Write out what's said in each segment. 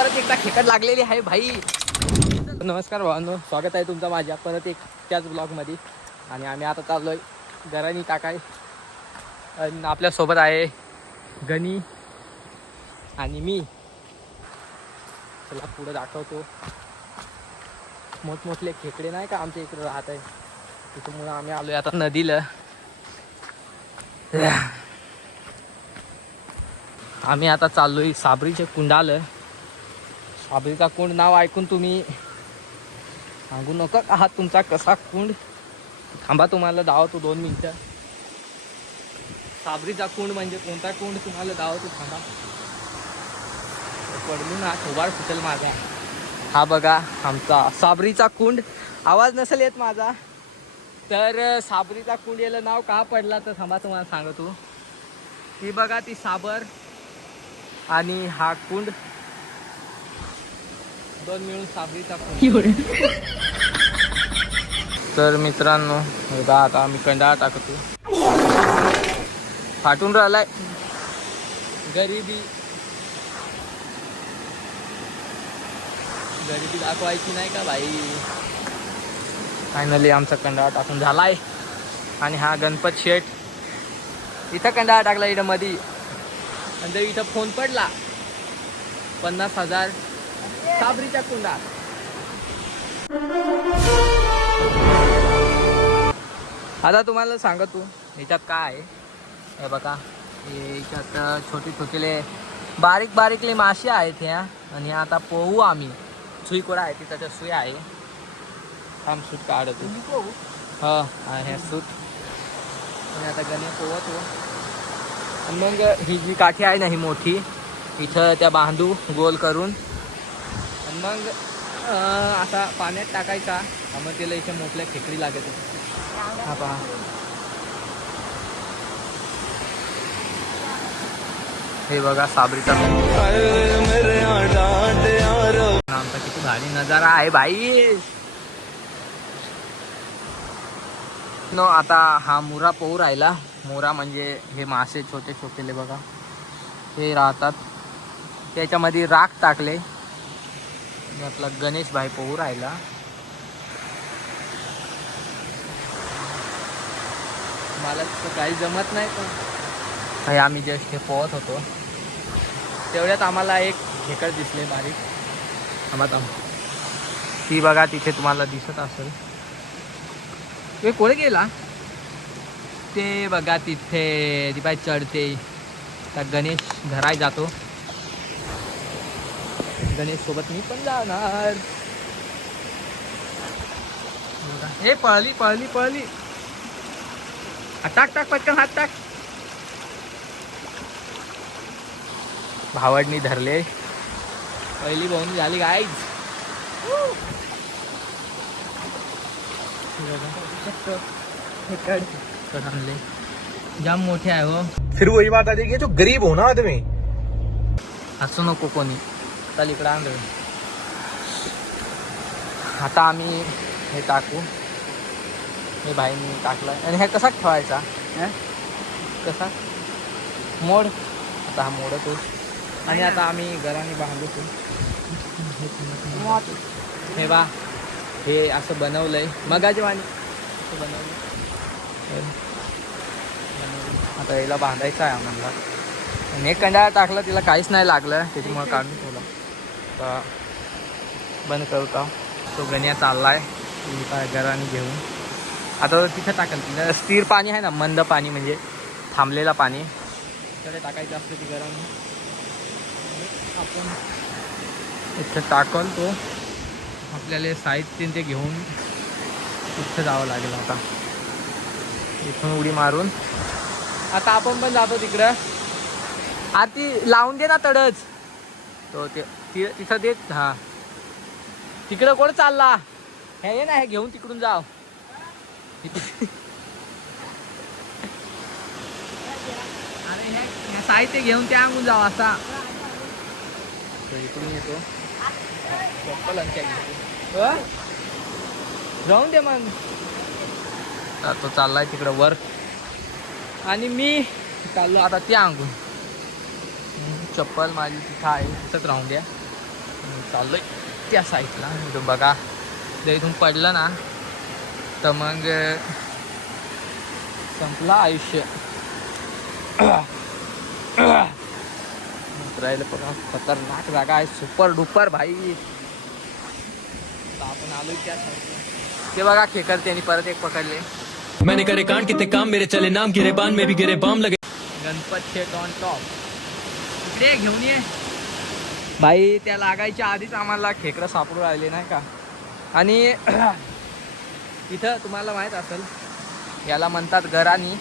परत एकदा खेकड लागलेली आहे भाई. नमस्कार भावांनो, स्वागत आहे तुमचं माझ्या परत एक त्याच ब्लॉगमध्ये. आणि आम्ही आता चाललोय घरानी टाकाय. आणि आपल्यासोबत आहे गणी आणि मी. चला पुढे दाखवतो. मोठमोठले खेकडे नाही का आमच्या इकडे राहत आहे, त्याच्यामुळे आम्ही आलोय आता नदीला. आम्ही आता चाललोय साबरीच्या कुंडाला. साबरीचा कुंड नाव ऐकून तुम्ही सांगू नका आहात तुमचा कसा कुंड. थांबा तुम्हाला दावतो 2 मिनिटं. साबरीचा कुंड म्हणजे कोणता कुंड तुम्हाला दावतो, थांबा. पडलो ना थोबाड फुटेल माझा. हा बघा आमचा साबरीचा कुंड. आवाज नसेल येत माझा तर साबरीचा कुंड याला नाव का पडला तर थांबा तुम्हाला सांगतो. ही बघा ती साबर आणि हा कुंड दोन मिळून साबरीचा कुंड. तर मित्रांनो बघा आता आम्ही कंडाळा टाकतो. फाटून राहिलाय. गरिबी दाखवायची नाही का भाई. फायनली आमचा कंडाळा टाकून झालाय. आणि हा गणपत शेठ इथं कंडाळा टाकला इथं मध्ये. आणि जर इथं फोन पडला 50,000 साबरीच्या कुंडात. आता तुम्हाला सांगतो ह्याच्यात काय आहे. हे बघा ह्याच्यात छोटे छोटेले बारीक बारीकले मासे आहेत ह्या. आणि आता पोहू आम्ही. सुई कोडा आहे तिथं सुई आहे. थांब सूट काढतो. हा आहे सूट. आणि आता गणे पोहतो. आणि मग ही जी काठी आहे ना ही मोठी इथं त्या बांधू गोल करून. आणि मग आता पाण्यात टाकायचा. मग त्याला इथे मोठल्या खेकडी लागत. हा पहा हे बघा साबरीचा आमचा किती भारी नजारा आहे भाई. नो आता हा मुरा पोहू राहिला. मोरा म्हणजे हे मासे छोटे छोटेले बघा हे राहतात. त्याच्यामध्ये राख टाकले. आणि आपला गणेश भाई पोहू राहिला. मला तर काही जमत नाही पण आम्ही जस्ट हे पोहत होतो तेवढ्यात आम्हाला एक खेकड दिसले बारीक. थांबा ती बघा तिथे तुम्हाला दिसत असेल. ते कोण गेला ते बघा तिथे ती पाय चढते. त्या गणेश घराय जातो. गणेश सोबत मी पण जाणार. हे पळली पळली पळली. टाक टाक पटकन हात टाक. भावडनी धरले. पहिली बोवणी झाली गाईज. आणले जाम मोठे आहे हो. फिर वही बात आ जाएगी जो गरीब हो ना आदमी. हसू नको कोणी. चल इकडं आण. आता आम्ही हे टाकू. हे भाईनी टाकलं. आणि हे कसा ठेवायचा कसा मोड. आता हा मोडतो. आणि आता आम्ही घराने बांधतो. हे बा हे असं बनवलंय मगाच्या वाणी असं बनवलं. आता याला बांधायचं आहे आम्हाला. आणि एक कंडाळा टाकला तिला काहीच नाही लागलं त्याच्यामुळे काढून ठेवला. तर बंद करता तो गण्या चाललाय घराने घेऊन. आता तिथं टाकल. तिथं स्थिर पाणी आहे ना मंद पाणी म्हणजे थांबलेला पाणी त्याला टाकायचं असतं ती घराने. आपण इथं टाकल तो आपल्याला साहित्य ते घेऊन इथं जावं लागेल. आता इथून उडी मारून आता आपण पण जातो तिकडं. आरती लावून दे ना तडच तो ते तिथं देत. हा तिकडं कोण चालला हे ना हे घेऊन तिकडून जाव. अरे ह्या साहित्य घेऊन त्या अंगून जाव असा. इकडून येतो चप्पल जाऊन दे मग. तो चाललाय तिकडं वर. आणि मी चाललो आता त्या अंगून. चप्पल माझी तिथं आहे तिथंच राहून द्या. चाललोय त्या साईडला. इथून बघा जर इथून पडलं ना तर मग संपलं आयुष्य. राहिलं बघा, खतरनाक जागा आहे, सुपर डुपर भाई. आपण आलोय त्या साईडला. ते बघा खेकर त्यांनी परत एक पकडले. मैंने करे कांड कितने काम मेरे चले नाम गिरे बान में भी गिरे बम लगे. गणपत शेट ऑन टॉप. इकडे घेऊन ये भाई. त्या लागायच्या आधीच आम्हाला खेकडं सापडून राहिले नाही का. आणि इथं तुम्हाला माहीत असेल याला म्हणतात गरानी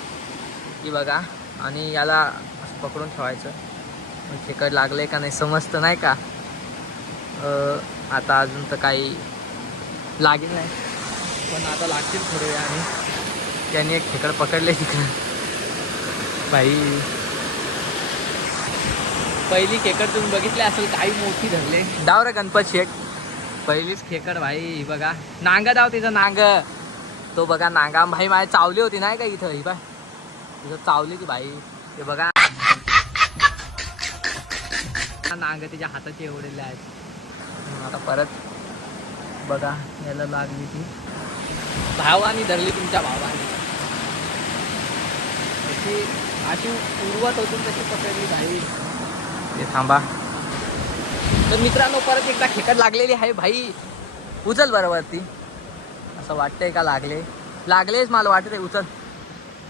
की बघा. आणि याला असं पकडून ठेवायचं. खेकड लागले का नाही समजतं नाही का. आता अजून तर काही लागेल नाही पण आता लागतील थोडे वेळाने. त्यांनी एक खेकड पकडले तिकडं भाई. पहिली खेकड तुम्ही बघितली असेल काही मोठी धरले. डाव रे गणपत शेठ. पहिलीच खेकड भाई. बघा नांग डाव तिचं नांग. तो बघा नांगा भाई माझी चावली होती नाही का इथं. ही बा तिथं चावली की भाई. ते बघा नांग तिच्या हाताचे एवढेले आहेत. आता परत बघा याला लागली ती. भावानी धरली तुमच्या भावानी. अशी उडवत होती तशी पकडली भाई. ते थांबा. तर मित्रांनो परत एकदा खेकड लागलेली आहे भाई. उचल बरोबर ती. असं वाटतंय का लागलेच मला वाटत आहे. उचल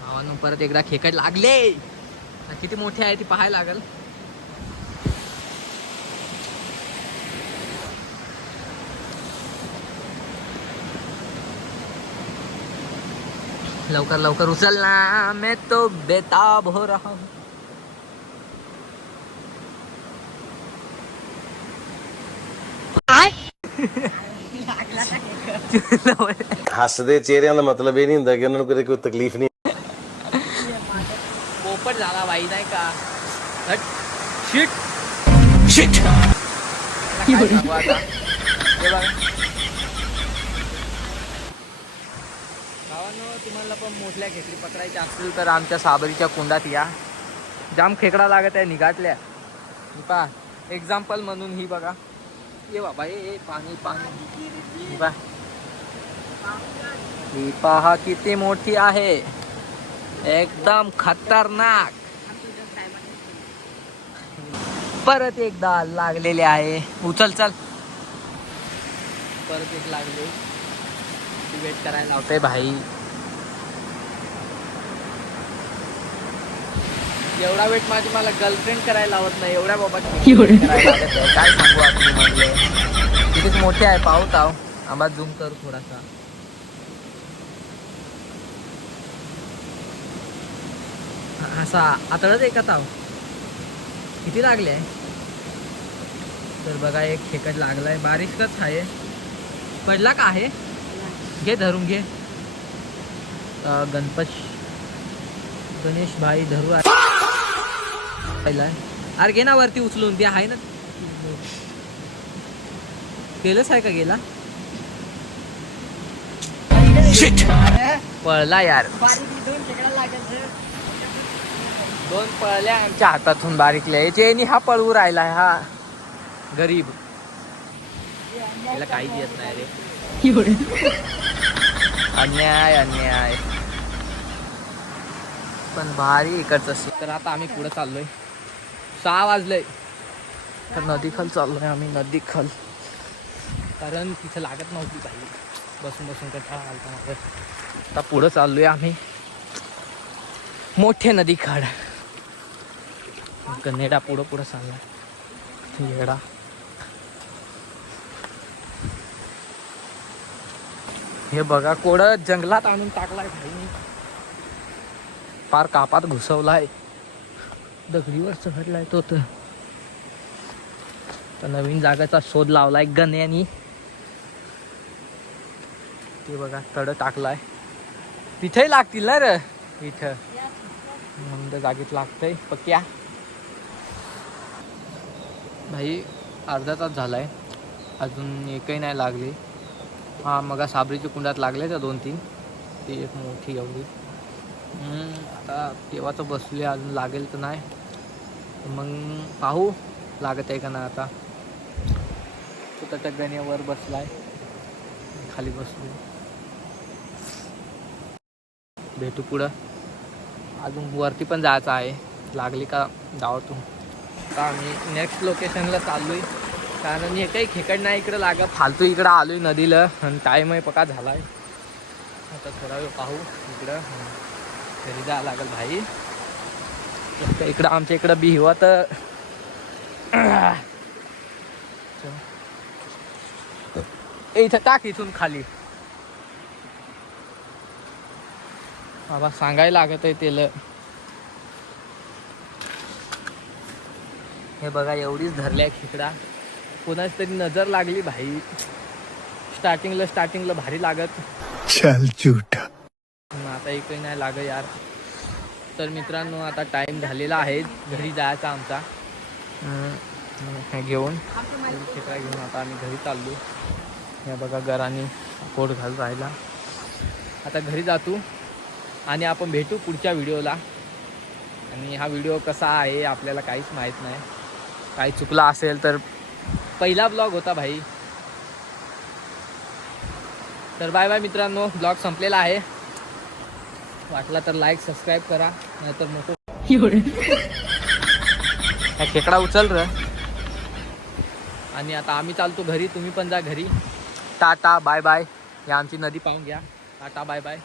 भावांनो परत एकदा खेकड लागले. किती मोठी आहे ती पाहायला लागल. लवकर लवकर उचल ना. मैं तो बेताब हो रहा हूं. ਹੱਸਦੇ ਚਿਹਰਿਆਂ ਦਾ ਮਤਲਬ ਇਹ ਨਹੀਂ ਹੁੰਦਾ ਕਿ ਉਹਨਾਂ ਨੂੰ ਕਦੇ ਕੋਈ ਤਕਲੀਫ ਨਹੀਂ. पोपट झाला बाई नाही का. हट. Shit shit. काय सांगू आता. हे बघा भावांनो तुम्हाला पण मोठल्या खेकडी पकडायच्या असतील तर आमच्या साबरीच्या कुंडात या. जाम खेकडा लागत आहे निघाटल्या. पहा एक्झाम्पल म्हणून ही बघा. ये बाबा ये पाणी पाणी. बा ही पहा किती मोठी आहे. एकदम खतरनाक. परत एकदा लागलेले आहे. उचल चल. परत एक लागले. वेट करायला लावते भाई. एवढा वेट माझी मला गर्लफ्रेंड करायला लावत नाही. एवढ्या बाबा काय सांगू आपण म्हटले. कितीच मोठे आहे. पाहत आहो. आंबा झूम करू थोडासा. असा आतळत एकच आहो. किती लागले तर बघा एक खेकड लागलाय. बारीकच आहे. पडला का आहे. घे धरून घे. गणेश भाई धरू आहे. अरे घे ना वरती उचलून. ते आहे ना केलंच आहे का गेला. पळला यार. दोन पळल्या आमच्या हातातून बारीकल्या. याचे हा पळवू राहिला हा गरीब. याला काहीच येत नाही रे. अन्याय अन्याय. पण भारी इकडचं. तर आता आम्ही पुढे चाललोय. 6 वाजले तर नदीखाल चाललोय आम्ही. नदीखाल कारण तिथं लागत नव्हती बाई. बसून बसून कंटाळा आलता माझं. आता पुढं चाललोय आम्ही. मोठे नदीखाड. कन्नेडा पुढं पुढं चाललाय. येडा हे बघा कोड जंगलात आणून टाकलाय भाई. पार कापात घुसवलाय. दगडीवर चढलाय तो. तर नवीन जागाचा शोध लावलाय गण्यानी. ते बघा तड टाकलाय. तिथे लागतील ना रे. इथं मंद जागेत लागतंय पक्या. भाई अर्धा तास झालाय अजून एकही नाही लागली. हा मग साबरीच्या कुंडात लागले तर 2-3. ती एक मोठी एवढी. आता तेव्हाच बसले. अजून लागेल तर नाही. मग पाहू लागत आहे का नाही. आता टकटक गण्यावर बसलाय, खाली बसलो. भेटू पुढं, अजून वरती पण जायचं आहे, लागली का धावतो. आता आम्ही नेक्स्ट लोकेशनला चाललो आहे, कारण हे काही खेकड नाही इकडं लागत. फालतू इकडं आलो आहे नदीला आणि टाईमही पका झाला आहे. आता थोडा वेळ पाहू इकडं, घरी जायला लागेल भाई. इकडं आमच्या इकडं बी हिवा तर इथं टाक, इथून खाली बाबा सांगायला लागत आहे तेल. हे बघा एवढीच धरल्या खेकडा, कोणाच तरी नजर लागली भाई. स्टार्टिंगला भारी लागत, चल झूठा. आता एकही नाही लाग यार. तर मित्रांनो आता टाइम झालेला आहे घरी जायचा आमचा. हे घेऊन खेकडा घेऊन आता आम्ही घरी चाललो. हे बघा घराने पोट घालून राहिला. आता घरी जातो आणि आपण भेटू पुढच्या व्हिडिओला. आणि हा व्हिडिओ कसा आहे आपल्याला काहीच माहीत नाही, काही चुकला असेल तर पहिला ब्लॉग होता भाई. तर बाय बाय मित्रांनो, ब्लॉग संपलेला आहे. वाटला तर लाईक सबस्क्राईब करा, नाहीतर नको. हा खेकडा उचल र. आणि आता आम्ही चालतो घरी, तुम्ही पण जा घरी. Tata bye bye. या आमची नदी पाहून घ्या. Tata bye bye.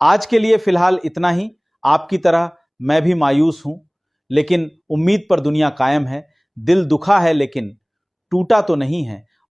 आज के लिए फिलहाल इतना ही. आपकी तरह मैं भी मायूस हूं, लेकिन उम्मीद पर दुनिया कायम है. दिल दुखा है लेकिन टूटा तो नहीं है.